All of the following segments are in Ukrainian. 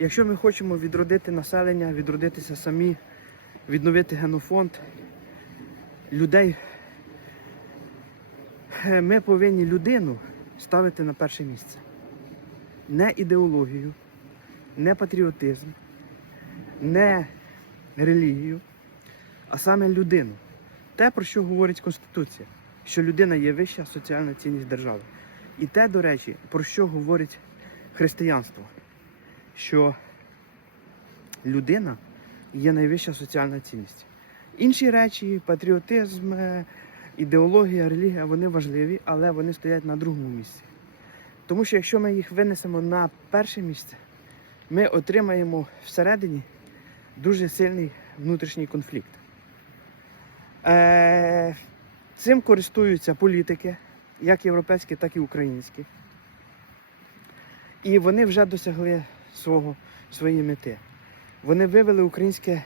Якщо ми хочемо відродити населення, відродитися самі, відновити генофонд людей, е, ми повинні людину ставити на перше місце. Не ідеологію, не патріотизм, не релігію, а саме людину. Те, про що говорить Конституція, що людина є вища соціальна цінність держави. І те, до речі, про що говорить християнство, що людина є найвища соціальна цінність. Інші речі, патріотизм, е, ідеологія, релігія, вони важливі, але вони стоять на другому місці. Тому що якщо ми їх винесемо на перше місце, ми отримаємо всередині дуже сильний внутрішній конфлікт. Е, цим користуються політики, як європейські, так і українські. І вони вже досягли свого, своєї мети. Вони вивели українське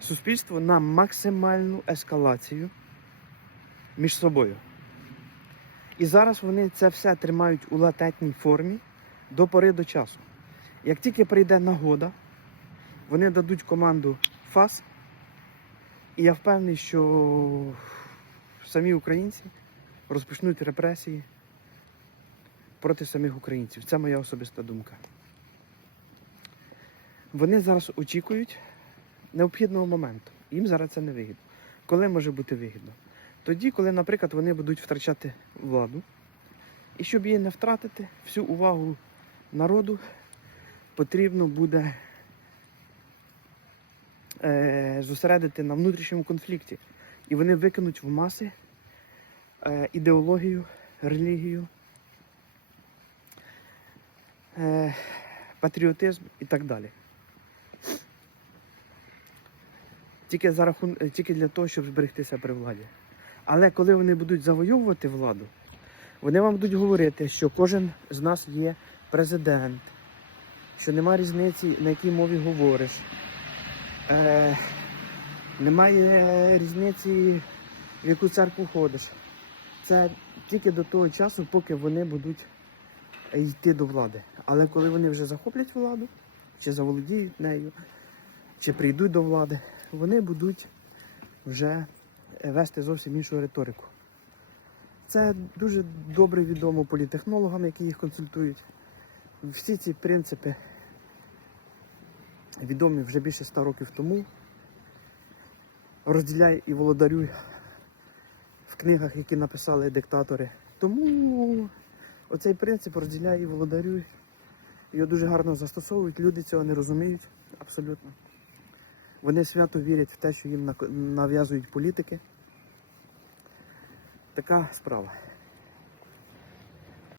суспільство на максимальну ескалацію між собою. І зараз вони це все тримають у латентній формі до пори до часу. Як тільки прийде нагода, вони дадуть команду ФАС, і я впевнений, що самі українці розпочнуть репресії проти самих українців. Це моя особиста думка. Вони зараз очікують необхідного моменту. Їм зараз це не вигідно. Коли може бути вигідно? Тоді, коли, наприклад, вони будуть втрачати владу. І щоб її не втратити, всю увагу народу потрібно буде е, зосередити на внутрішньому конфлікті. І вони викинуть в маси е, ідеологію, релігію, е, патріотизм і так далі. Тільки, за рахун... е, тільки для того, щоб зберегтися при владі. Але коли вони будуть завойовувати владу, вони вам будуть говорити, що кожен з нас є президент, що немає різниці, на якій мові говориш. Е, немає різниці, в яку церкву ходиш. Це тільки до того часу, поки вони будуть йти до влади. Але коли вони вже захоплять владу, чи заволодіють нею, чи прийдуть до влади, вони будуть вже вести зовсім іншу риторику. Це дуже добре відомо політехнологам, які їх консультують. Всі ці принципи відомі вже більше ста років тому. Розділяй і володарюй в книгах, які написали диктатори. Тому оцей принцип розділяй і володарюй. Його дуже гарно застосовують. Люди цього не розуміють абсолютно. Вони свято вірять в те, що їм нав'язують політики. Така справа.